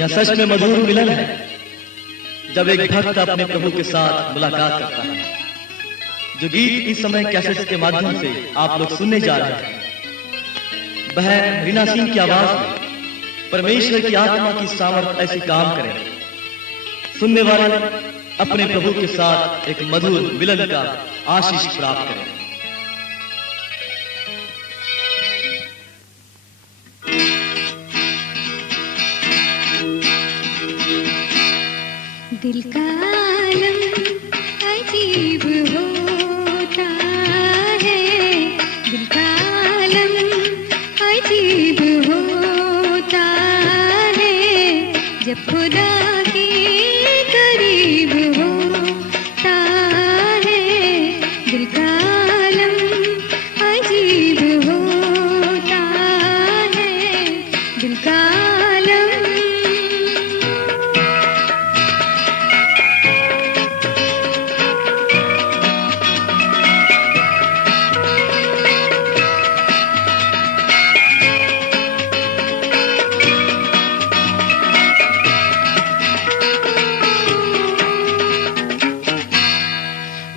यह सच में मधुर मिलन है जब एक भक्त अपने प्रभु के साथ मुलाकात करता है। जो गीत इस समय कैसेट के माध्यम से आप लोग सुनने जा रहे हैं, वह रीना सिंह की आवाज में परमेश्वर की आत्मा की सामर्थ ऐसी काम करे, सुनने वाले अपने प्रभु के साथ एक मधुर मिलन का आशीष प्राप्त करें। दिल का आलम अजीब होता है, दिल का आलम अजीब होता है, जब खुदा के करीब होता है। दिल का आलम अजीब होता है, दिल का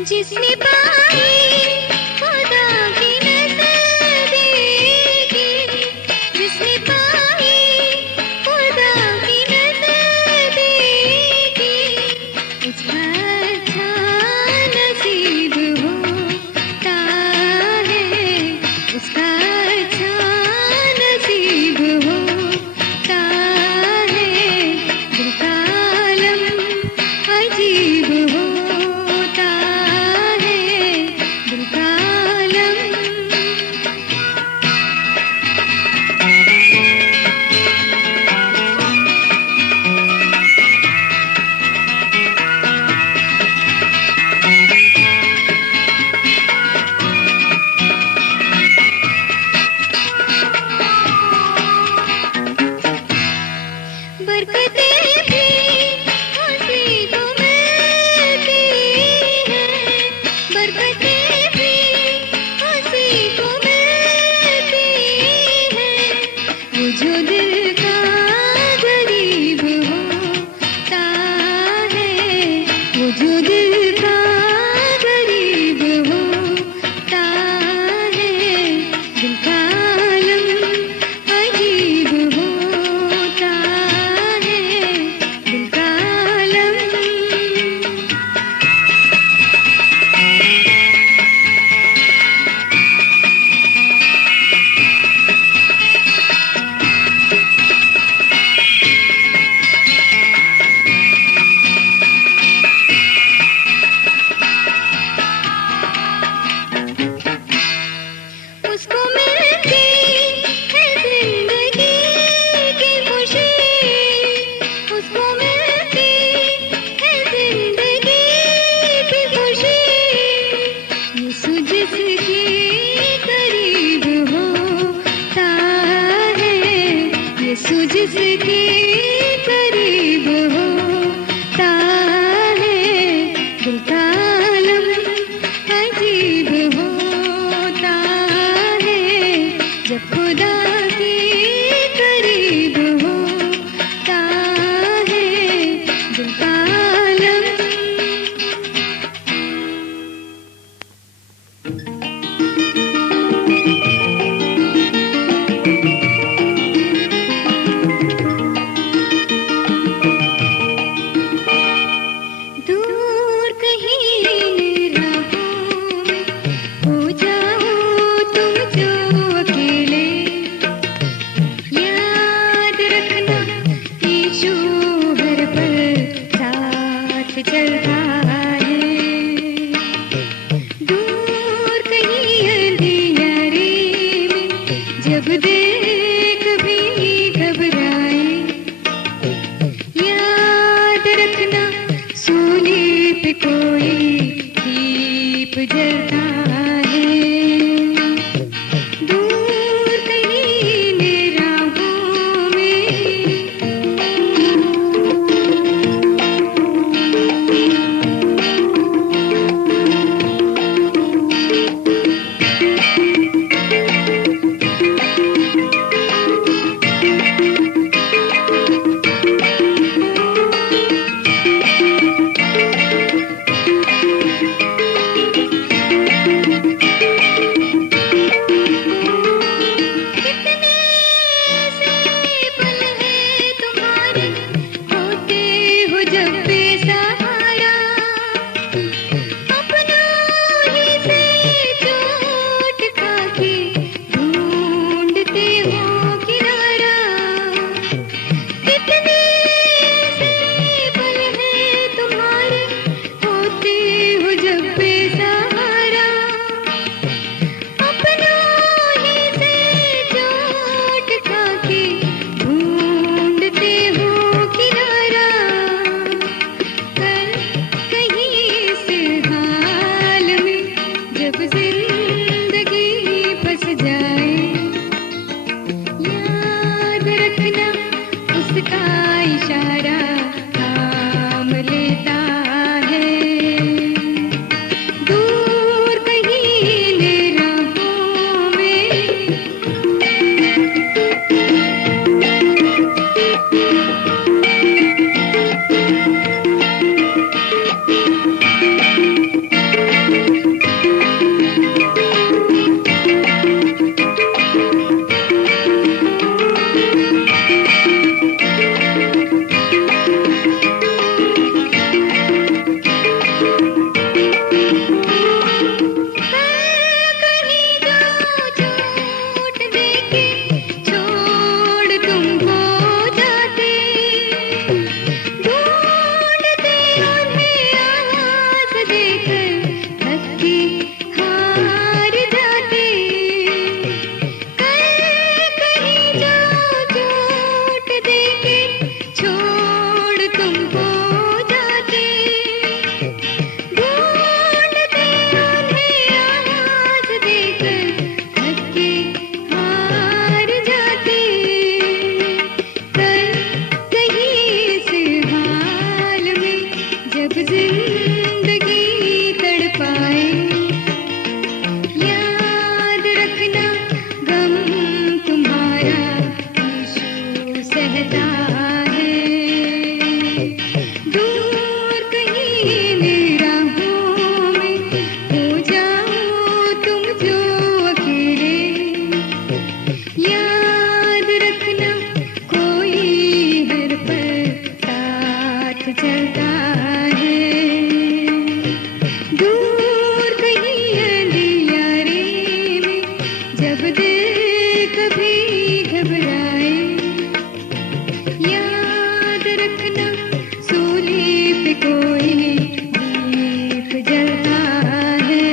जिसने पाई खुदा की नज़र देखी, जिसने पाई खुदा की नज़र देखी, उसका अच्छा नसीब होता है, उसका अच्छा नसीब होता है। दिल का आलम अजीब होता है, दिल का आलम। बरकतें भी उसी को मिलती हैं, बरकतें भी उसी को मिलती हैं। वो जो दिल का गरीब होता है, वो जो दिल का गरीब होता है। दिल का आलम अजीब होता है, दिल का आलम। उसको मिलती है जिंदगी की खुशी, उसको मिलती है जिंदगी की खुशी। यीशु जिसके करीब होता है, यीशु जिसके करीब होता है। दिल का आलम अजीब होता है, जब खुदा के करीब होता है। दिल का आलम। कहता है दूर कहीं निराहों में हो जाओ तुम जो अकेले, याद रखना कोई हर पल साथ चलता है। दूर कहीं अंधियारे में जब दिल कभी घबराए, याद रखना सूली पे कोई दीप जलता है।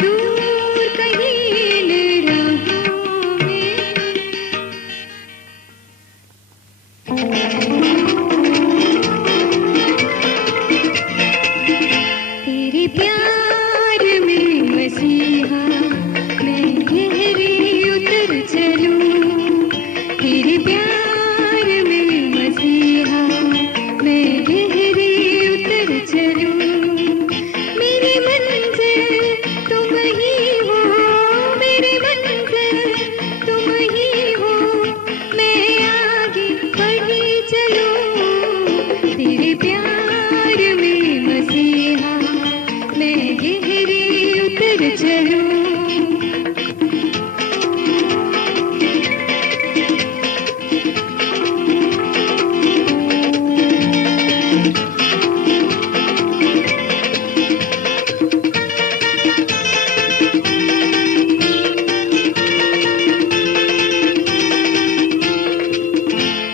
दूर कहीं निराहों में तेरे प्यार में मसीहा मैं गहरी उतर चलूं, तेरे प्यार में मसीहा मैं गहरी उतर चलूं। मेरी मंजिल तुम ही हो, मेरी मंजिल तुम ही हो, मैं आगे बढ़ी चलूं। तेरे प्यार में मसीहा मैं गहरी उतर चलूं।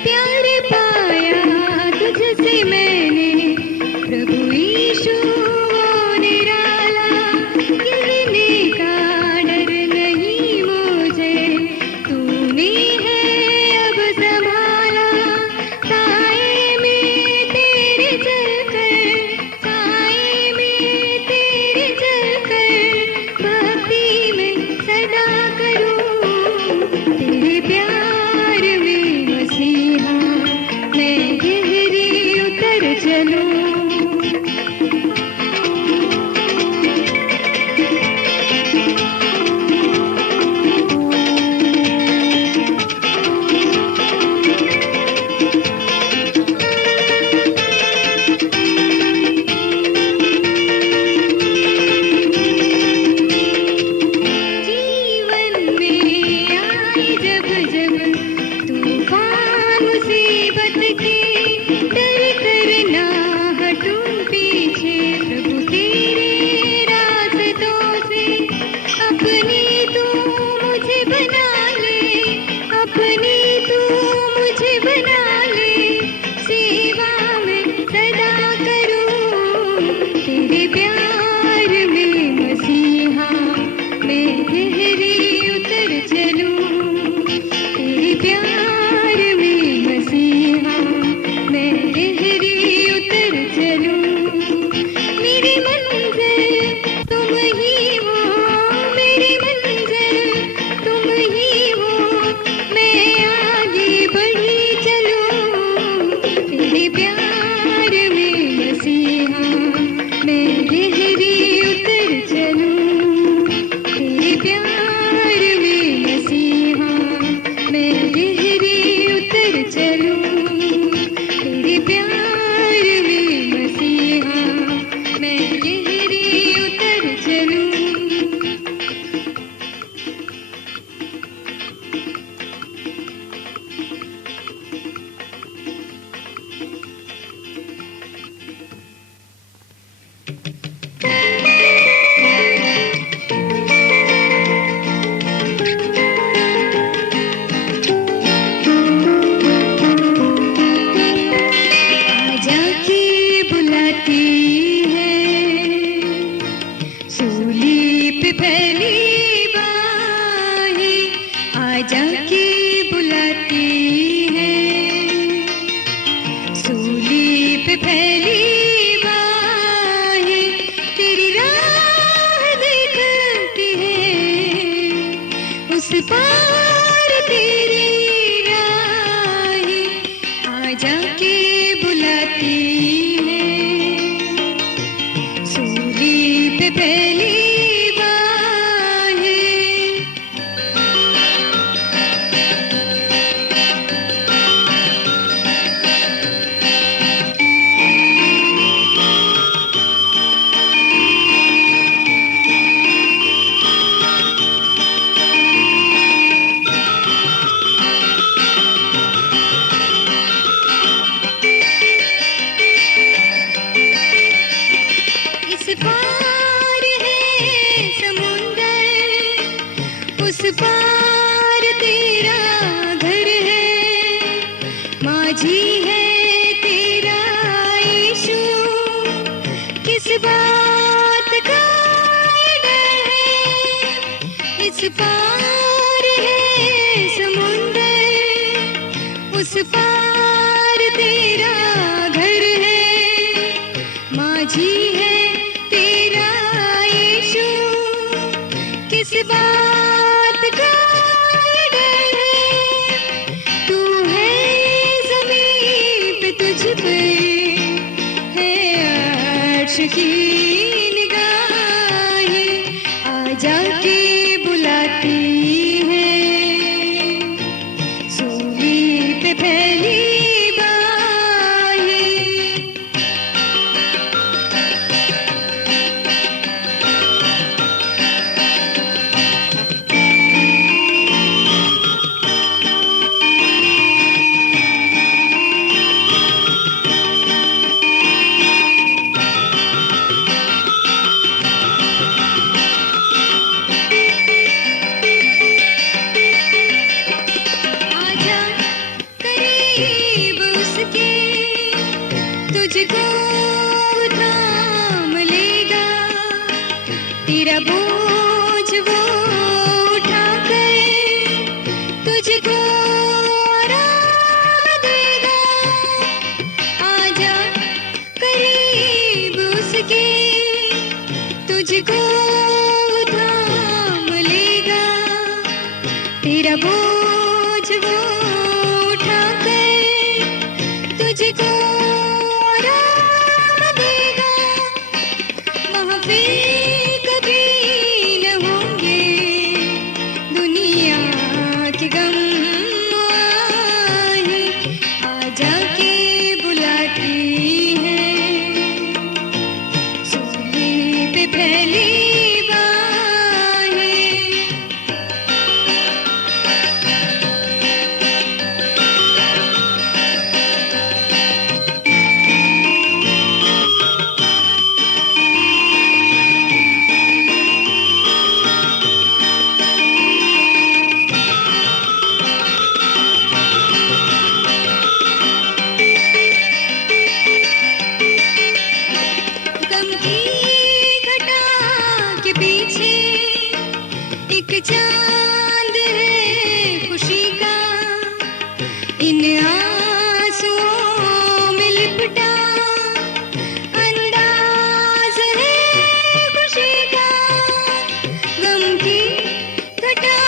प्यार पाया तुझसे मैंने प्रभु यीशु निराला, गिरने का डर नहीं मुझे, तूने है अब संभाला। साए में तेरे चलकर, साए में तेरे चलकर भक्ति में सदा करूं। तेरे प्यार में मसीहा मैं गहरी उतर चलूं। जीवन में आए जब जब तूफान मुसीबत के, डर कर ना हटूं पीछे प्रभु तेरे रास्तों से। अपनी तू मुझे बना ले, अपनी तू मुझे बना ले, सेवा में सदा करूं। तेरे प्यार में मसीहा मैं गहरी उतर चलूं, तेरे प्यार में मसीहा पार है समुंदर, उस पार तेरा घर है, माझी है तेरा यीशु, किस बात का ये डर है, तू है ज़मीन पे तुझ पे है अर्श की निगाहें, आजा के बुलाती है, सूली पे फैली बाहें। आजा करीब उसके, तुझको थाम लेगा, तेरा बोझ वो उठाकर तुझको आराम देगा। आजा करीब उसके, तुझको थाम लेगा, तेरा बोझ वो उठाकर तुझको आराम देगा। वहाँ फिर कभी न होंगे दुनिया के गम आए, आजा के बुलाती है, सूली पे फैली बाहें। गम की घटा के पीछे एक चांद है खुशी का, इन आंसुओं में लिपटा अंदाज है खुशी का। गम की घटा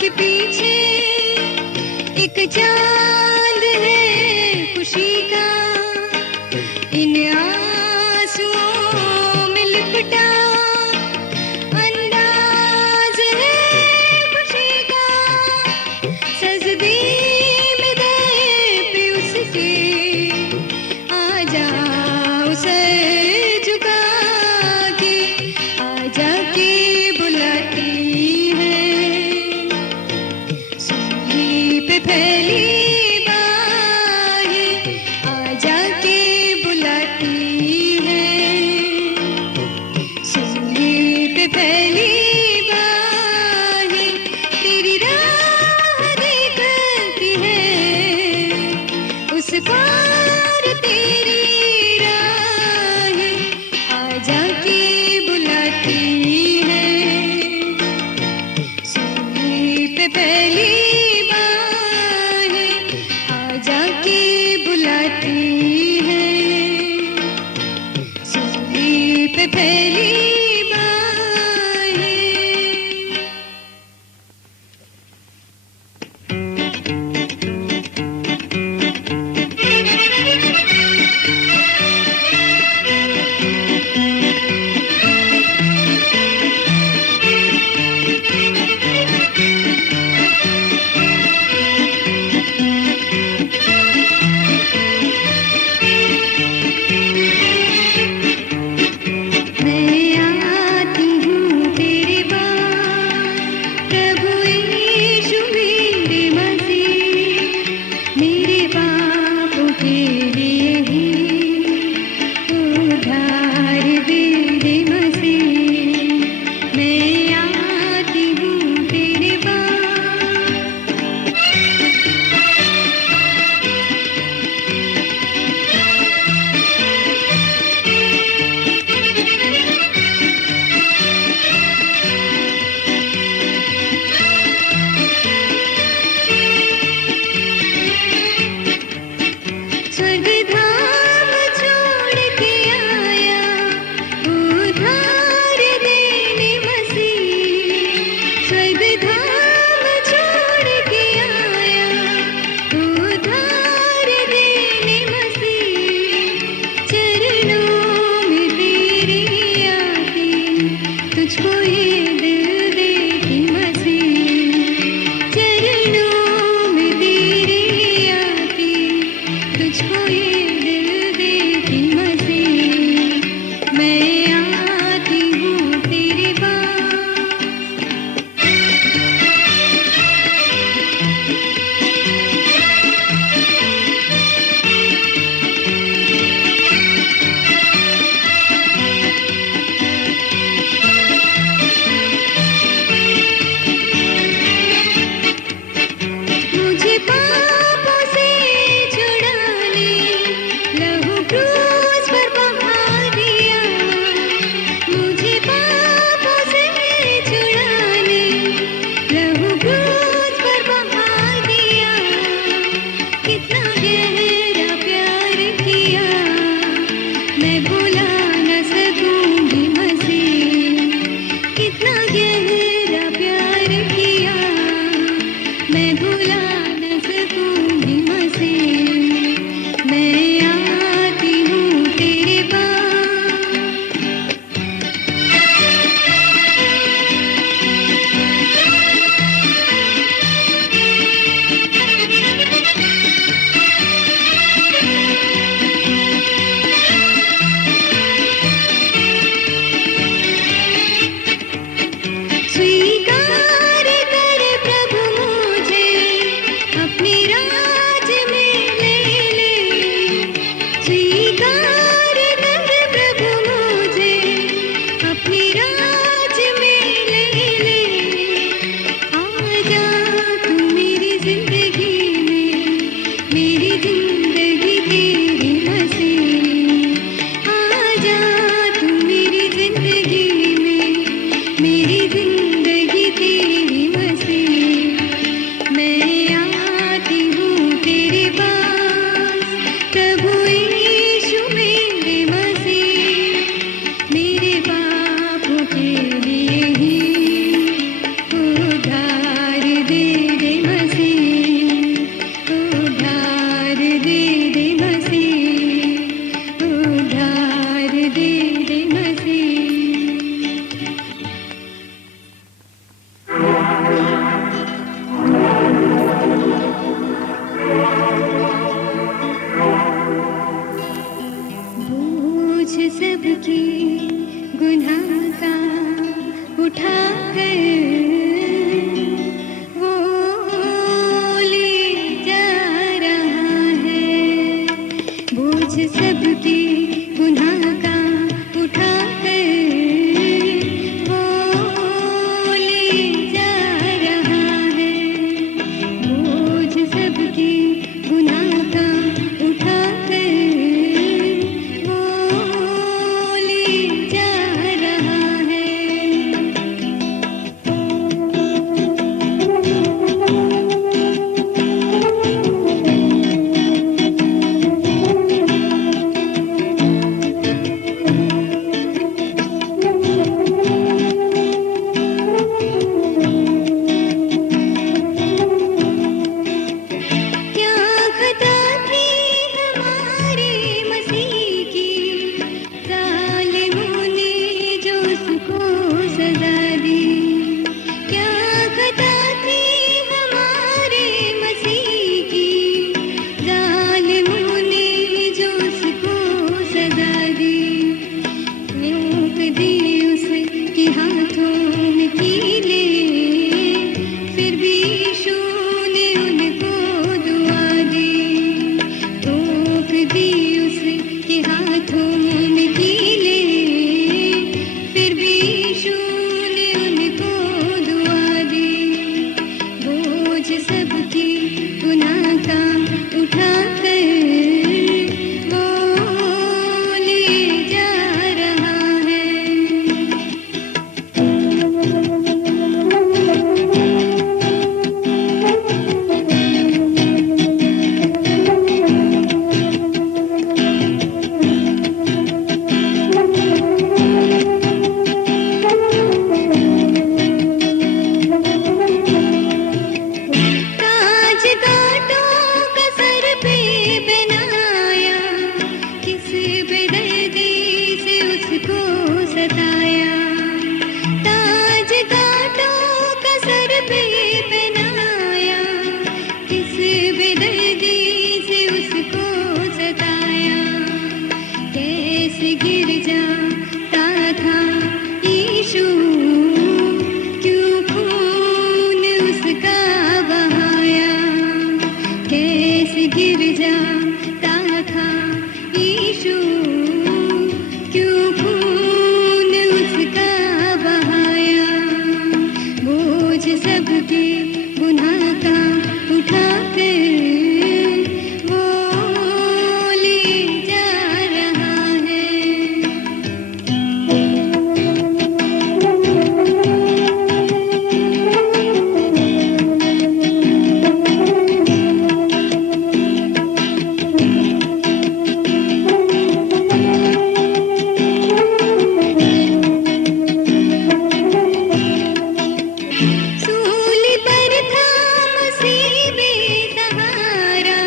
के पीछे एक चांद है खुशी का, इन आंसुओं में लिपटा अंदाज है खुशी का। सजदे में दे पे उसके आजा सर झुका के, आजा के बुलाती है, सूली पे फैली बाहें, आजा के बुलाती है, सूली पे फैली बाहें। तेरी राह देखती है, उस पार तेरी राहें, आजा के बुलाती है, सूली पे फैली बाहें। अपने राज में ले ले, स्वीकार कर प्रभु मुझे अपने राज में ले ले। आजा तू मेरी जिंदगी में, मेरी जिंदगी तेरी मसीह। आजा तू मेरी जिंदगी में, मेरी जिंदगी तेरी मसीह। मैं आती हूँ तेरे पास प्रभु यीशु मेरे मसीह, मेरे पापों के लिए ही उद्धार दे दे मसीह, उद्धार दे दे मसीह, उद्धार दे दे मसीह। बोझ सबकी गुनाह का उठाकर वो ले जा रहा है। बोझ सबकी गुनाह का उठाकर वो ले जा रहा है। बोझ सबकी गुनाह का उठाकर वो ले जा रहा है। क्या खता थी हमारे मसीह की, जालिमों ने जो उसको सजा दी। क्या खता थी हमारे मसीह की, जालिमों ने जो उसको सजा दी। फूंक दी उसके हाथों में कीले, फिर भी यीशु ने उनको दुआ दी। फूंक दी उसके हाथों में कीले, फिर भी यीशु ने उनको दुआ दी। बोझ सबकी गुनाह का उठाकर वो ले जा रहा है। ताज कांटों का सर पे पहनाया, किस बेदर्दी से उसको सताया। ताज कांटों का सर पे पहनाया, किस बेदर्दी से उसको सताया। कैसे गिर जाता था यीशु, क्यों खून उसका बहाया। कैसे गिर जाता था यीशु, क्यों खून उसका बहाया। बोझ सबके गुनाह का उठाकर वो ले जा रहा है। सूली पर था मसीह बेसहारा,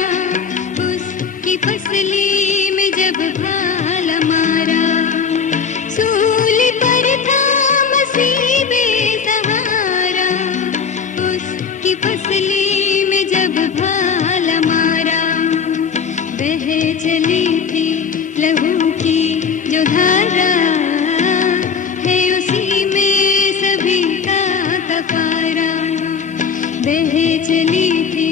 उसकी पसली में जब भाला मारा। सूली पर था मसीह बेसहारा, उसकी पसली में जब भाला मारा। बह चली थी लहू की जो धारा, है उसी में सभी का कफारा। बह चली थी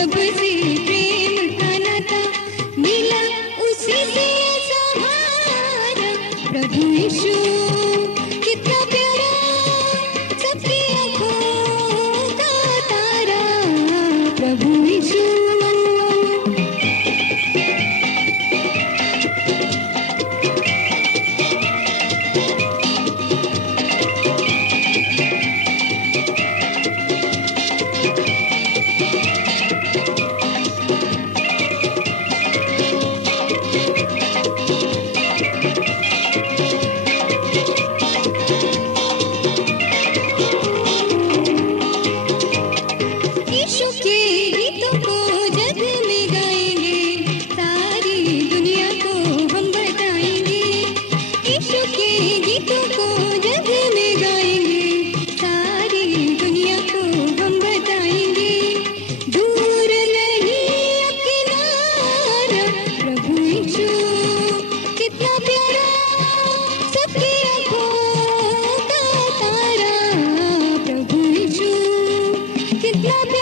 सबसे प्रेम का नाता मिला उसी से सहारा। प्रभु यीशु कितना प्यारा, सबकी आँखों का तारा। प्रभु यीशु यीशु के गीतों को जग में गाएंगे, सारी दुनिया को हम बताएंगे। यीशु के गीतों को जग में गाएंगे, सारी दुनिया को हम बताएंगे। दूर नहीं अब किनारा, प्रभु यीशु कितना प्यारा, सबकी आँखों का तारा। प्रभु यीशु कितना प्यारा,